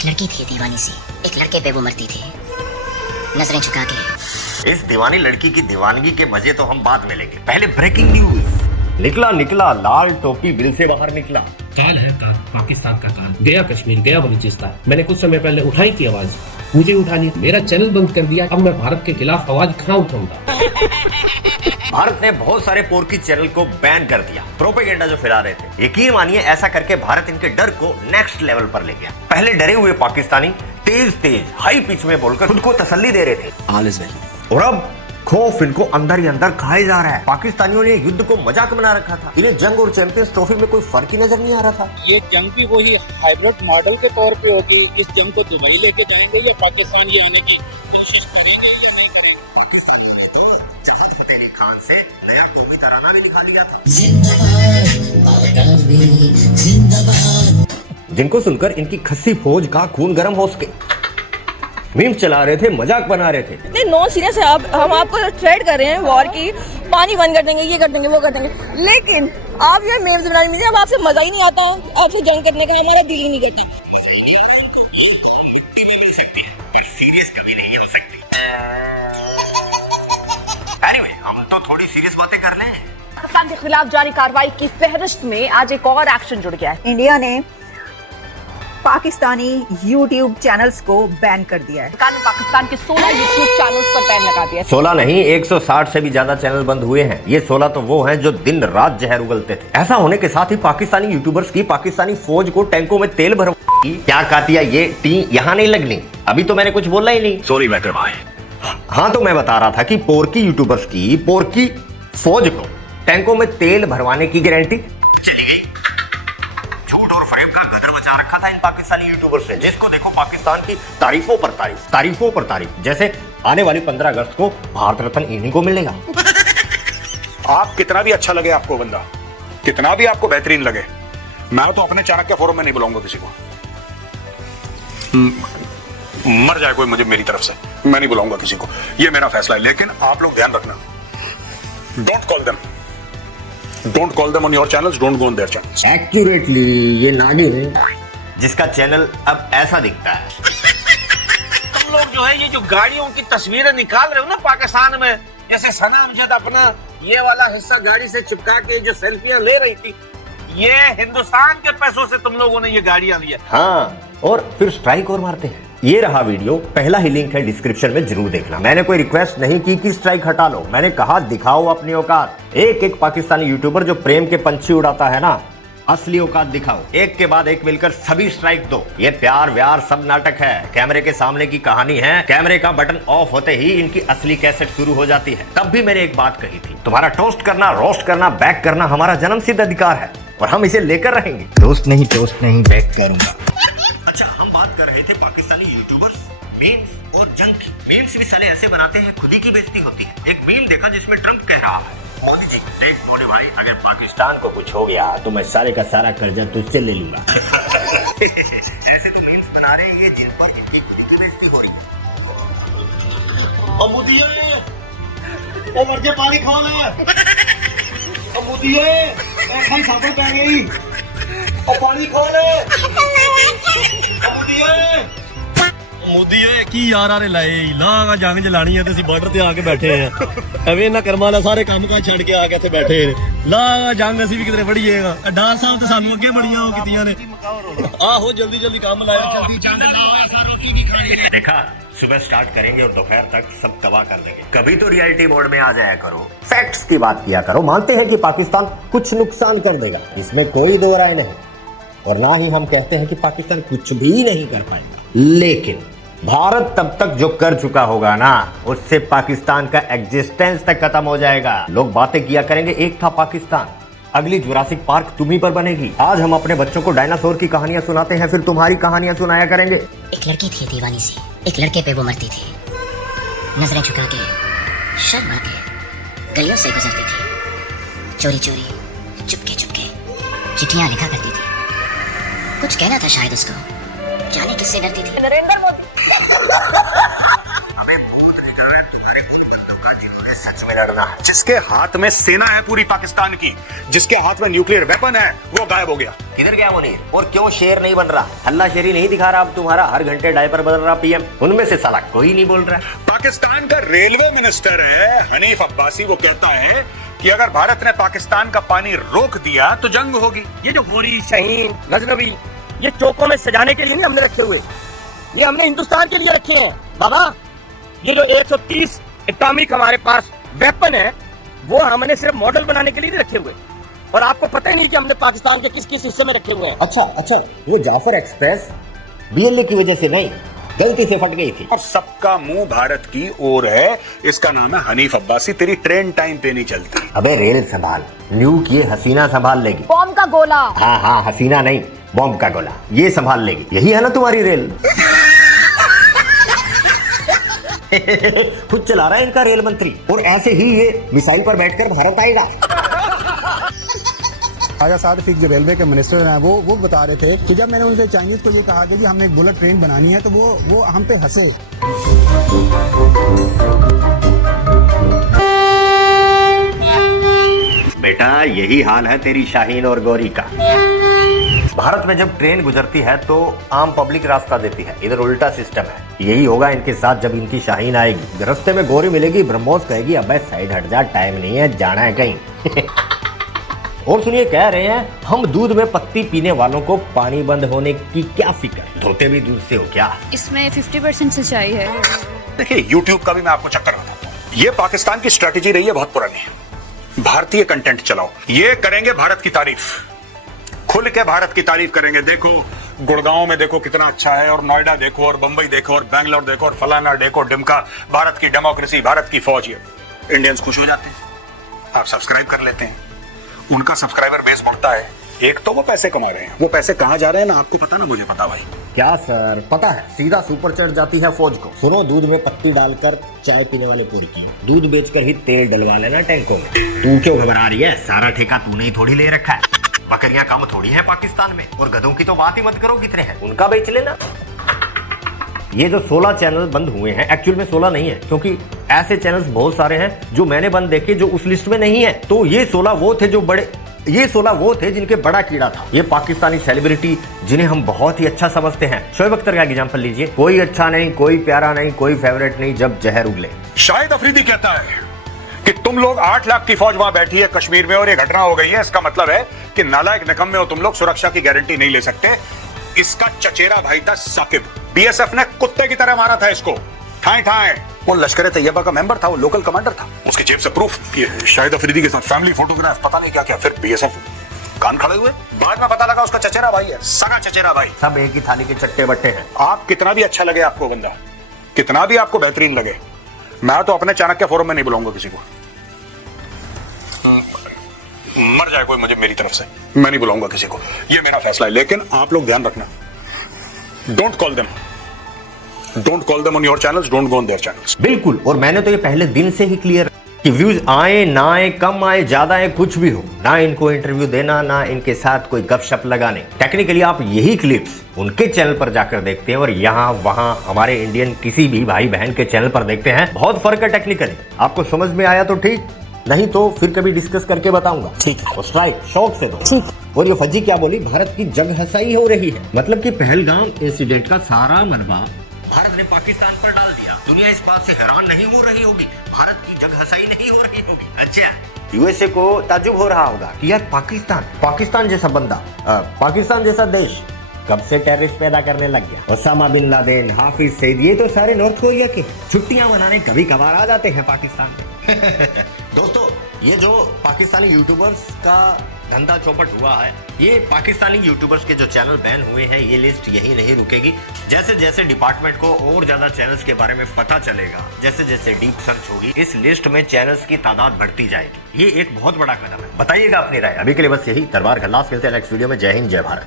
एक लड़की थी दीवानी सी, एक लड़के पे वो मरती थी नजरें झुका के। इस दीवानी लड़की की दीवानगी के मजे तो हम बाद में लेंगे, पहले ब्रेकिंग न्यूज। निकला निकला लाल टोपी बिल से बाहर निकला। काल है काल, पाकिस्तान का काल, गया कश्मीर, गया बलूचिस्तान। मैंने कुछ समय पहले उठाई थी आवाज, मुझे उठानी, मेरा चैनल बंद कर दिया। अब मैं भारत के खिलाफ आवाज कहाँ उठाऊंगा? भारत ने बहुत सारे पोर्की चैनल को बैन कर दिया, प्रोपेगेंडा जो फैला रहे थे। यकीन मानिए ऐसा करके भारत इनके डर को नेक्स्ट लेवल पर ले गया। पहले डरे हुए पाकिस्तानी तेज तेज हाई पिच में बोलकर खुद को तसल्ली दे रहे थे, ऑल इज वेल। और अब खौफ इनको अंदर ही अंदर खाए जा रहा है। पाकिस्तानियों ने युद्ध को मजाक बना रखा था। इन्हें जंग और चैंपियंस ट्रॉफी में कोई फर्क ही नजर नहीं आ रहा था। ये जंग भी वही हाइब्रिड मॉडल के तौर पे होगी। इस जंग को दुबई लेके जाएंगे या पाकिस्तान ये आने की कोशिश करेंगे या नहीं करेंगे? पाकिस्तानियों ने तो जहाज फतेह अली खान से नया कौमी तराना भी निकाल लिया था। जिंदाबाद, जिनको सुनकर इनकी खस्सी फौज का खून गर्म हो सके। मीम चला रहे थे, मजाक बना रहे थे। नहीं, नो सीरियस है। हम आपको थ्रेट कर रहे हैं वॉर की, पानी बंद कर देंगे, ये कर देंगे, वो कर देंगे, लेकिन आप ये मीम्स बना रहे हैं। अब आपसे मजा ही नहीं आता आपसे जंग करने का, हमारा दिल ही नहीं करता। Anyway, हम तो थोड़ी सीरियस बातें कर लें। पाकिस्तान के खिलाफ जारी कार्रवाई की फहरिस्त में आज एक और एक्शन जुड़ गया है। इंडिया ने पाकिस्तानी YouTube चैनल्स को बैन कर दिया है। सरकार ने पाकिस्तान के 16 YouTube चैनल्स पर बैन लगा दिया है। 16 नहीं, 160 से भी ज्यादा चैनल बंद हुए हैं। ये 16 तो वो हैं जो दिन रात जहर उगलते थे। ऐसा होने के साथ ही पाकिस्तानी यूट्यूबर्स की पाकिस्तानी फौज को टैंकों में तेल भर क्या कातिया ये टी यहाँ नहीं लगनी। अभी तो मैंने कुछ बोला ही नहीं। सॉरी मैटर भाई। हाँ, तो मैं बता रहा था कि पोर्की यूट्यूबर्स की पोर्की फौज को टैंकों में तेल भरवाने की गारंटी चली गई। झूठ और फाइव का गदर मचा रखा था इन पाकिस्तानी यूट्यूबर्स ने, जिसको देखो पाकिस्तान की तारीफों पर तारीफ, तारीफों पर तारीफ। जैसे आने वाली 15 अगस्त को भारत रत्न इन्हीं को मिलेगा। आप कितना भी अच्छा लगे आपको बंदा, कितना भी आपको बेहतरीन लगे, मैं तो अपने चाणक्य फोरम में नहीं बुलाऊंगा किसी को। मर जाए कोई मुझे मेरी तरफ से, मैं नहीं बुलाऊंगा किसी को, ये मेरा फैसला है। लेकिन आप लोग ध्यान रखना, don't call them on your channels, don't go on their channels. Accurately ये नागिन जिसका चैनल अब ऐसा दिखता है। तुम लोग जो है ये जो गाड़ियों की तस्वीरें निकाल रहे हो ना पाकिस्तान में, जैसे सना अमजद अपना ये वाला हिस्सा गाड़ी से चिपका के जो सेल्फियां ले रही थी, ये हिंदुस्तान के पैसों से तुम लोगों ने ये गाड़ियां लिया। हाँ, और फिर स्ट्राइक और मारते हैं। ये रहा वीडियो, पहला ही लिंक है डिस्क्रिप्शन में, जरूर देखना। मैंने कोई रिक्वेस्ट नहीं की कि स्ट्राइक हटा लो, मैंने कहा दिखाओ अपनी औकात। एक एक पाकिस्तानी यूट्यूबर जो प्रेम के पंछी उड़ाता है ना, असली औकात दिखाओ। एक के बाद एक मिलकर सभी स्ट्राइक दो। ये प्यार व्यार सब नाटक है, कैमरे के सामने की कहानी है। कैमरे का बटन ऑफ होते ही इनकी असली कैसेट शुरू हो जाती है। तब भी मैंने एक बात कही थी, तुम्हारा टोस्ट करना, रोस्ट करना, बैक करना हमारा जन्मसिद्ध अधिकार है और हम इसे लेकर रहेंगे। टोस्ट नहीं बैक करूंगा। अच्छा, हम बात कर रहे थे पाकिस्तानी यूट्यूबर्स मीम्स और जंग की। मीम्स भी साले ऐसे बनाते हैं खुद ही की बेइज्जती होती है। एक मीम देखा जिसमें ट्रम्प कह रहा है, मोदी जी देख मोदी भाई, अगर पाकिस्तान को कुछ हो गया तो मैं सारे का सारा कर्जा तुझसे ले लूंगा। ऐसे तो मीम्स बना रहे हैं ये जिन पर इनकी खुद की बेइज्जती हो रही है। ओ मोदी ओ मर के पानी खा ले, ओ मोदी ऐसा ही साबुन पै गई, ओ पानी खा ले, मोदी की यार आरे लाए लागा जंग जलानी है, ਅਸੀਂ ਬਾਰਡਰ ਤੇ ਆ ਕੇ ਬੈਠੇ ਆ। ਐਵੇਂ ਇਹਨਾਂ ਕਰਮਾਂ ਨਾਲ ਸਾਰੇ ਕੰਮ ਕਾਜ ਛੱਡ ਕੇ ਆ ਕੇ ਇੱਥੇ ਬੈਠੇ ਨੇ। ਲਾਗਾ ਜੰਗ ਅਸੀਂ ਵੀ ਕਿਧਰੇ ਵੜੀਏਗਾ। ਡਾਰ ਸਾਹਿਬ ਤੇ ਸਾਨੂੰ ਅੱਗੇ ਬੜੀਆਂ ਹੋ ਕੀਤੀਆਂ ਨੇ। ਆਹੋ ਜल्दी जल्दी काम लाओ, जल्दी जंग लाओ, ऐसा रोटी भी खानी है। देखा, सुबह स्टार्ट करेंगे और दोपहर तक सब तबाह कर देंगे। कभी तो रियलिटी मोड में आ जाया करो, फैक्ट्स की बात किया करो। मानते हैं कि पाकिस्तान कुछ नुकसान कर देगा, इसमें कोई दो राय नहीं, और ना ही हम कहते हैं कि पाकिस्तान कुछ भी नहीं कर पाएगा। लेकिन भारत तब तक जो कर चुका होगा ना, उससे पाकिस्तान का एग्जिस्टेंस तक खत्म हो जाएगा। लोग बातें किया करेंगे एक था पाकिस्तान, अगली जुरासिक पार्क तुम्ही पर बनेगी। आज हम अपने बच्चों को डायनासोर की कहानियां सुनाते हैं, फिर तुम्हारी कहानियां सुनाया करेंगे। एक लड़की थी दीवानी सी, एक लड़के पे वो मरती थी नजरें झुका के, शर्मा के गलियों से गुजरती थी, चोरी चोरी चुपके चुपके चिट्ठियां लिखा करती थी। कुछ कहना था शायद उसको, जाने किससे डरती थी। नरेंद्र मोदी सच में लड़ना है। जिसके हाथ में सेना है पूरी पाकिस्तान की, जिसके हाथ में न्यूक्लियर वेपन है, वो गायब हो गया। किधर गया मुनीर? और क्यों शेर नहीं बन रहा? हल्ला शेरी नहीं दिखा रहा अब तुम्हारा, हर घंटे डायपर बदल रहा पीएम। उनमें से साला कोई नहीं बोल रहा। पाकिस्तान का रेलवे मिनिस्टर है हनीफ अब्बासी, वो कहता है कि अगर भारत ने पाकिस्तान का पानी रोक दिया तो जंग होगी। ये जो गोरी, शहीन, गजनबी, ये चौकों में सजाने के लिए नहीं हमने रखे हुए, ये हमने हिंदुस्तान के लिए रखे हैं बाबा। ये जो 130 एटॉमिक हमारे पास वेपन है, वो हमने सिर्फ मॉडल बनाने के लिए नहीं रखे हुए, और आपको पता ही नहीं कि हमने पाकिस्तान के किस किस हिस्से में रखे हुए हैं। अच्छा, वो जाफर एक्सप्रेस बीएलए की वजह से नहीं, गलती से फट गई थी। और सबका मुंह भारत की ओर है, इसका नाम है हनीफ अब्बासी। तेरी ट्रेन टाइम पे नहीं चलती। अबे रेल संभाल, न्यूक ये हसीना संभाल लेगी। बॉम्ब का गोला। हाँ, हसीना नहीं, बॉम्ब का गोला, ये संभाल लेगी। यही है ना तुम्हारी रेल? खुद चला रहा है इनका रेल मंत्री, और ऐसे ही ये मिसाइल पर बैठकर भारत आएगा। आजा सादिक जो रेलवे के मिनिस्टर हैं वो बता रहे थे कि जब मैंने उनसे चाइनीज को ये कहा कि हमने एक बुलेट ट्रेन बनानी है तो वो हम पे हंसे। बेटा यही हाल है तेरी शाहीन और गौरी का। भारत में जब ट्रेन गुजरती है तो आम पब्लिक रास्ता देती है, इधर उल्टा सिस्टम है। यही होगा इनके साथ जब इनकी शाहीन आएगी। रास्ते में गौरी मिलेगी, ब्रह्मोस कहेगी अबे साइड हट जा, टाइम नहीं है, जाना है कहीं। और सुनिए, कह रहे हैं हम दूध में पत्ती पीने वालों को पानी बंद होने की क्या फिक्र, धोते भी दूध से हो क्या? इसमें 50% सच्चाई है। देखिए YouTube का भी मैं आपको चक्कर बताता हूँ। ये पाकिस्तान की स्ट्रेटेजी रही है बहुत पुरानी। भारतीय कंटेंट चलाओ, ये करेंगे भारत की तारीफ, खुल के भारत की तारीफ करेंगे। देखो गुड़गांव में देखो कितना अच्छा है, और नोएडा देखो, और बंबई देखो, और बेंगलोर देखो, और फलाना देखो डिमका, भारत की डेमोक्रेसी, भारत की फौज। ये इंडियंस खुश हो जाते हैं, आप सब्सक्राइब कर लेते हैं, उनका सब्सक्राइबर बेस बढ़ता है। एक तो वो पैसे कमा रहे हैं, वो पैसे कहाँ जा रहे हैं ना आपको पता ना मुझे पता भाई। क्या सर पता है, सीधा सुपर चढ़ जाती है फौज को। सुनो, दूध में पत्ती डालकर चाय पीने वाले पुरखी, दूध बेचकर ही तेल डलवा लेना टैंकों में। तू क्यों घबरा रही है? सारा ठेका तूने ही थोड़ी ले रखा है। बकरियां कम थोड़ी हैं पाकिस्तान में, और गधों की तो बात ही मत करो, कितने हैं, उनका बेच लेना। ये जो 16 चैनल बंद हुए हैं, एक्चुअल में 16 नहीं है, क्योंकि ऐसे चैनल्स बहुत सारे हैं जो मैंने बंद देखे जो उस लिस्ट में नहीं है। तो ये 16 वो थे जो बड़े, ये 16 वो थे जिनके बड़ा कीड़ा था। ये पाकिस्तानी सेलिब्रिटी जिन्हें हम बहुत ही अच्छा समझते हैं। शोएब अख्तर का एग्जांपल लीजिए, कोई अच्छा नहीं, कोई प्यारा नहीं, कोई फेवरेट नहीं, जब जहर उगले। शाहिद अफरीदी कहता है कि तुम लोग 8 लाख की फौज वहां बैठी है कश्मीर में और ये घटना हो गई है, इसका मतलब है कि नालायक निकम्मे हो तुम लोग, सुरक्षा की गारंटी नहीं ले सकते। इसका चचेरा भाई था साकिब, बीएसएफ ने कुत्ते की तरह मारा था इसको, ठाए ठाए। वो लश्कर तैयबा का मेंबर था, वो लोकल कमांडर था, उसकी जेब से प्रूफ ये शाहिद अफरीदी के साथ फैमिली फोटोग्राफ, पता नहीं क्या क्या। फिर बीएसएफ कान खड़े हुए, बाद में पता लगा उसका चचेरा भाई है, सगा चचेरा भाई। सब एक ही थाली के चट्टे बट्टे हैं। आप कितना भी अच्छा लगे आपको बंदा, कितना भी आपको बेहतरीन लगे, मैं तो अपने चाणक्य फोरम में नहीं बुलाऊंगा किसी को। मर जाए कोई मुझे मेरी तरफ से, मैं नहीं बुलाऊंगा किसी को, ये मेरा फैसला है। लेकिन आप लोग ध्यान रखना, don't call them on your channels, don't go on their channels. बिल्कुल, और मैंने तो ये पहले दिन से ही क्लियर कि व्यूज आए ना आए, कम आए ज्यादा आए, कुछ भी हो, ना इनको इंटरव्यू देना, ना इनके साथ कोई गपशप लगाने। टेक्निकली आप यही क्लिप्स उनके चैनल पर जाकर देखते हैं और यहाँ वहाँ हमारे इंडियन किसी भी भाई बहन के चैनल पर देखते हैं, बहुत फर्क है टेक्निकली। आपको समझ में आया तो ठीक, नहीं तो फिर कभी डिस्कस करके बताऊंगा, ठीक है? स्ट्राइक शौक से दो, ठीक। और ये फजी क्या बोली, भारत की जग हसाई हो रही है, मतलब कि पहलगाम इंसिडेंट का सारा मलबा भारत ने पाकिस्तान पर डाल दिया। दुनिया इस बात से हैरान नहीं हो रही होगी, भारत की जग हसाई नहीं हो रही होगी। अच्छा, यूएसए को ताज्जुब हो रहा होगा कि यार पाकिस्तान जैसा बंदा, पाकिस्तान जैसा देश कब से टेररिस्ट पैदा करने लग गया। Osama bin Laden, Hafiz Saeed, ये तो सारे नॉर्थ कोरिया के। छुट्टियां मनाने कभी कभार आ जाते हैं पाकिस्तान में। दोस्तों, ये जो पाकिस्तानी यूट्यूबर्स का धंधा चौपट हुआ है, ये पाकिस्तानी यूट्यूबर्स के जो चैनल बैन हुए हैं, ये लिस्ट यही नहीं रुकेगी। जैसे जैसे डिपार्टमेंट को और ज्यादा चैनल्स के बारे में पता चलेगा, जैसे जैसे डीप सर्च होगी, इस लिस्ट में चैनल्स की तादाद बढ़ती जाएगी। ये एक बहुत बड़ा कदम है। बताइएगा अपनी राय। अभी के लिए बस यही। दरबार खल्लास, मिलते हैं नेक्स्ट वीडियो में। जय हिंद, जय भारत।